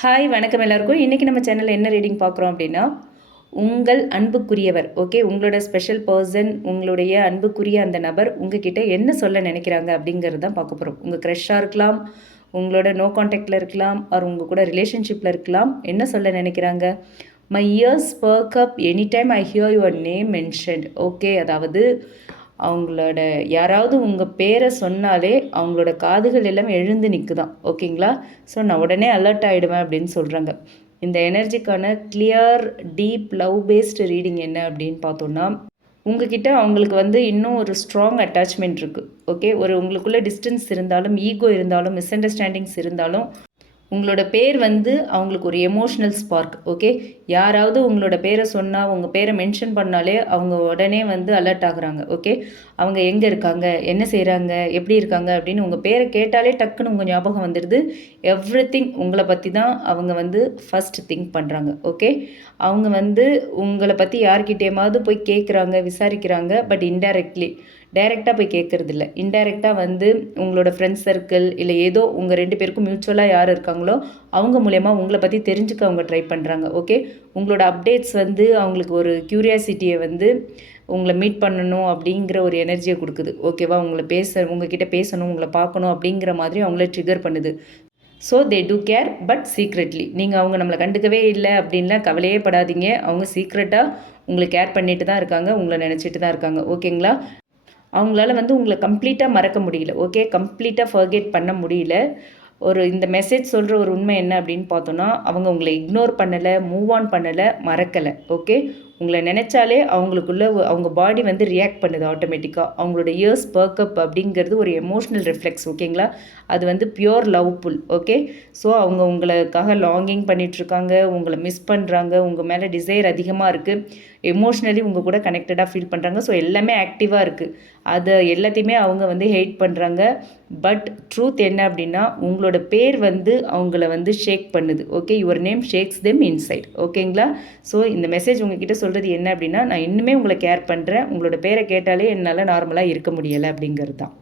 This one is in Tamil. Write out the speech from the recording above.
ஹாய் வணக்கம் எல்லாருக்கும். இன்றைக்கி நம்ம சேனலில் என்ன ரீடிங் பார்க்குறோம் அப்படின்னா உங்கள் அன்புக்குரியவர். ஓகே உங்களோட ஸ்பெஷல் பர்சன் உங்களுடைய அன்புக்குரிய அந்த நபர் உங்ககிட்ட என்ன சொல்ல நினைக்கிறாங்க அப்படிங்கிறது தான் பார்க்க போகிறோம் உங்கள் க்ரெஷ்ஷாக இருக்கலாம் உங்களோட நோ காண்டாக்டில் இருக்கலாம் அவர் உங்கள் கூட ரிலேஷன்ஷிப்பில் இருக்கலாம் என்ன சொல்ல நினைக்கிறாங்க? My ears burn up any time I hear your name mentioned okay அதாவது அவங்களோட யாராவது உங்கள் பேரை சொன்னாலே அவங்களோட காதுகள் எல்லாமே எழுந்து நிற்குதான் ஓகேங்களா? ஸோ நான் உடனே அலர்ட் ஆகிடுவேன் அப்படின்னு சொல்கிறாங்க இந்த எனர்ஜிக்கான clear deep love based reading என்ன அப்படின்னு பார்த்தோன்னா உங்ககிட்ட அவங்களுக்கு வந்து இன்னும் ஒரு ஸ்ட்ராங் அட்டாச்மெண்ட் இருக்குது ஓகே ஒரு உங்களுக்குள்ளே டிஸ்டன்ஸ் இருந்தாலும் ஈகோ இருந்தாலும் மிஸ் அண்டர்ஸ்டாண்டிங்ஸ் இருந்தாலும் உங்களோட பேர் வந்து அவங்களுக்கு ஒரு எமோஷ்னல் ஸ்பார்க் ஓகே யாராவது உங்களோட பேரை சொன்னால் உங்கள் பேரை மென்ஷன் பண்ணாலே அவங்க உடனே வந்து அலர்ட் ஆகுறாங்க ஓகே அவங்க எங்கே இருக்காங்க என்ன செய்கிறாங்க எப்படி இருக்காங்க அப்படின்னு உங்கள் பேரை கேட்டாலே டக்குன்னு உங்கள் ஞாபகம் வந்துடுது எவ்ரி திங் உங்களை பற்றி தான் அவங்க வந்து ஃபஸ்ட் திங்க் பண்ணுறாங்க ஓகே அவங்க வந்து உங்களை பற்றி யார்கிட்டேயாவது போய் கேட்குறாங்க விசாரிக்கிறாங்க பட் இன்டைரக்ட்லி டைரெக்டாக போய் கேட்குறது இல்லை இன்டைரக்டாக வந்து உங்களோட ஃப்ரெண்ட்ஸ் சர்க்கிள் இல்லை ஏதோ உங்கள் ரெண்டு பேருக்கும் மியூச்சுவலாக யார் இருக்காங்களோ அவங்க மூலயமா உங்களை பற்றி தெரிஞ்சுக்க அவங்க ட்ரை பண்ணுறாங்க ஓகே உங்களோட அப்டேட்ஸ் வந்து அவங்களுக்கு ஒரு க்யூரியாசிட்டியை வந்து உங்களை மீட் பண்ணணும் அப்படிங்கிற ஒரு எனர்ஜியை கொடுக்குது ஓகேவா உங்களை பேச உங்ககிட்ட பேசணும் உங்களை பார்க்கணும் அப்படிங்கிற மாதிரி அவங்கள ட்ரிகர் பண்ணுது. So they do care but secretly நீங்கள் அவங்க நம்மளை கண்டுக்கவே இல்லை அப்படின்லாம் கவலையே படாதீங்க. அவங்க சீக்ரெட்டாக உங்களை கேர் பண்ணிட்டு தான் இருக்காங்க உங்களை நினச்சிட்டு தான் இருக்காங்க ஓகேங்களா அவங்களால வந்து உங்களை கம்ப்ளீட்டாக மறக்க முடியல. ஓகே கம்ப்ளீட்டாக ஃபர்கேட் பண்ண முடியல. ஒரு இந்த மெசேஜ் சொல்கிற ஒரு உண்மை என்ன அப்படின்னு பார்த்தோன்னா அவங்க உங்களை இக்னோர் பண்ணலை மூவ் ஆன் பண்ணலை மறக்கலை. ஓகே உங்களை நினச்சாலே அவங்களுக்குள்ள அவங்க பாடி வந்து ரியாக்ட் பண்ணுது ஆட்டோமேட்டிக்காக அவங்களோட இயர்ஸ் பர்க்கப் அப்படிங்கிறது ஒரு எமோஷ்னல் ரிஃப்ளெக்ஸ் ஓகேங்களா அது வந்து pure love pull okay so அவங்க உங்களுக்காக லாங்கிங் பண்ணிகிட்ருக்காங்க உங்களை மிஸ் பண்ணுறாங்க உங்கள் மேலே டிசைர் அதிகமாக இருக்குது எமோஷ்னலி உங்கள் கூட கனெக்டடாக ஃபீல் பண்ணுறாங்க ஸோ எல்லாமே ஆக்டிவாக இருக்குது அதை எல்லாத்தையுமே அவங்க வந்து ஹெயிட் பண்ணுறாங்க பட் ட்ரூத் என்ன அப்படின்னா உங்களோட பேர் வந்து அவங்கள வந்து ஷேக் பண்ணுது. Okay your name shakes them inside ஓகேங்களா ஸோ இந்த மெசேஜ் உங்ககிட்ட சொல்கிறது என்ன அப்படின்னா நான் இன்னுமே உங்களை கேர் பண்ணுறேன் உங்களோட பேரை கேட்டாலே என்னால் நார்மலாக இருக்க முடியலை அப்படிங்கிறது தான்.